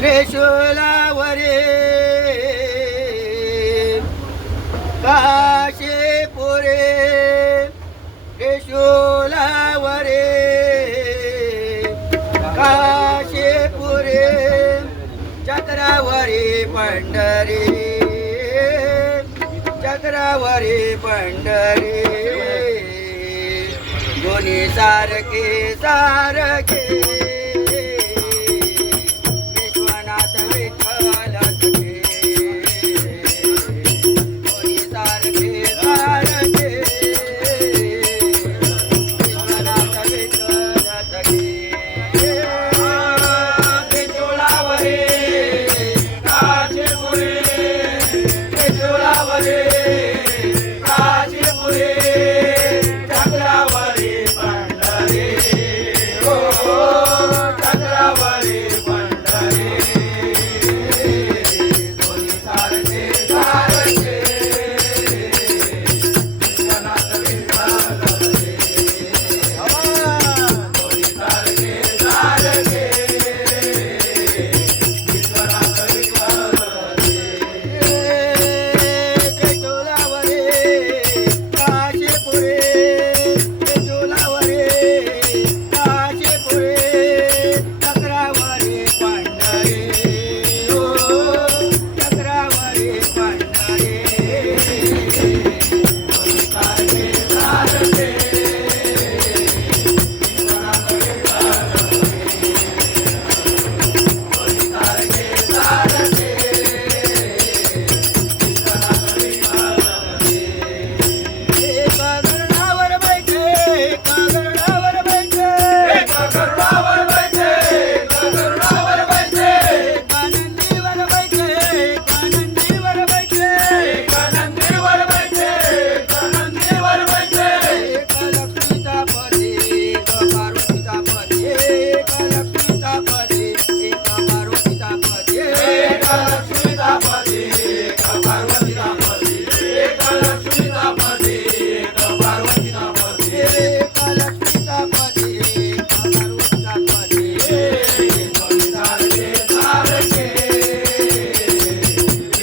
त्रिशूलावरे काशीपुरे त्रिशूलावरे काशीपुरे चक्रावरी पंढरी चक्रावरी पंढरी दोन्ही सारखे सारखे विश्वनाथ विठ्ठल सखे दोन्ही सारखे सारखे विश्वनाथ विठ्ठल सखे त्रिशूलावरे काशीपुरे त्रिशूलावरे काशीपुरे चक्रावरी पंढरी हो चक्रावरी पंढरी दोन्ही सारखे सारखे विश्वनाथ विठ्ठल सखे दोन्ही सारखे सारखे विश्वनाथ विठ्ठल सखे त्रिशूलावरे काशीपुरे त्रिशूलावरे काशीपुरे चक्रावरी पंढरी हो चक्रावरी पंढरी दोन्ही सारखे सारखे विश्वनाथ विठ्ठल दोन्ही सारखे सारखे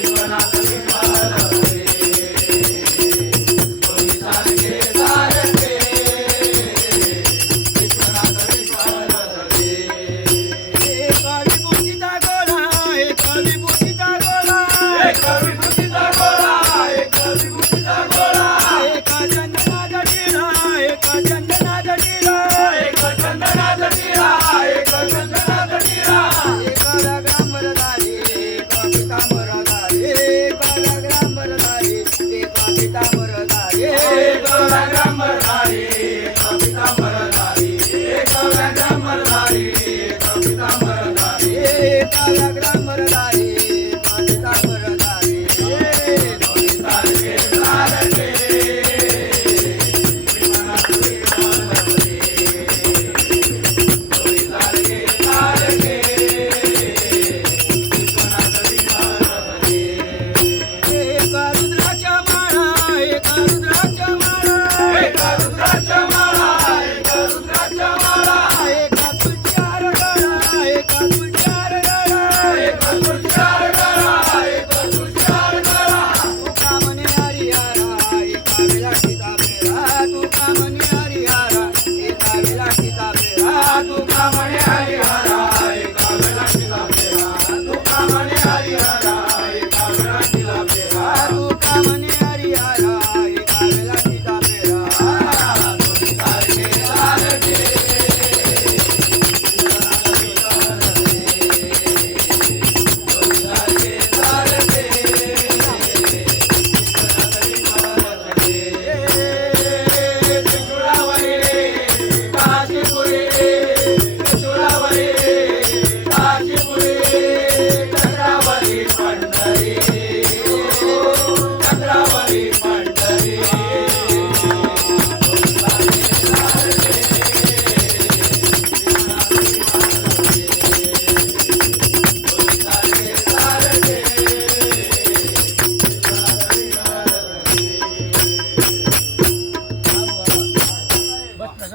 विश्वनाथ ग्रामरधारी